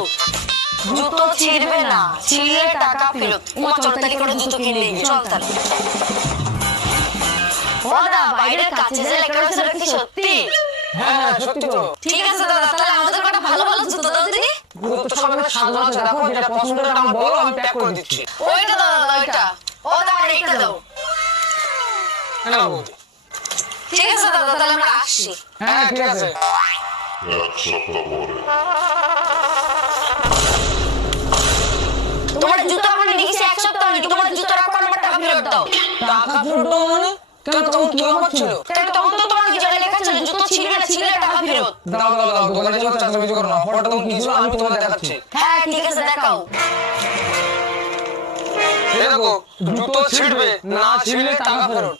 দেখো জুতো ছিঁড়বে না, ছিঁড়লে টাকা ফেরত। উমা চল তাহলে করে জুতো কিনে নিই, চল তাহলে। দাদা বাইরের কাছে যে লেখা রয়েছে কি সত্যি? হ্যাঁ সত্যি তো। ঠিক আছে দাদা, তাহলে আমাদের কটা ভালো ভালো জুতো দাও দিদি। জুতো তো সব এখানে সাজানো আছে, দেখো যেটা পছন্দ হয় আমাকে বলো, আমি প্যাক করে দিচ্ছি। ওইটা দাও দাদা, ওইটা। ও দাদা এইটা দাও। না বৌদি। ঠিক আছে দাদা, তাহলে আমরা আসছি। হ্যাঁ ঠিক আছে। এক সপ্তাহ পরে তোমার জুতো আমরা নিয়েছি এক সপ্তাহ হয়নি, তোমার জুতো রাখো, আমার টাকা ফেরত দাও। টাকা ফেরত দেবো মানে? কেন তখন কি অফার ছিল? তাহলে তখন তো তোমার জায়গায় লেখা ছিল জুতো ছিঁড়বে না, ছিঁড়লে টাকা ফেরত। দাও দাও দাও, দোকানে যাও, চাচামেচি করো না। অফারটা তখন কি ছিল আমি তোমাদের দেখাচ্ছি। হ্যাঁ ঠিক আছে, দেখাও। এই দেখো, জুতো ছিঁড়বে না, ছিঁড়লে টাকা ফেরত।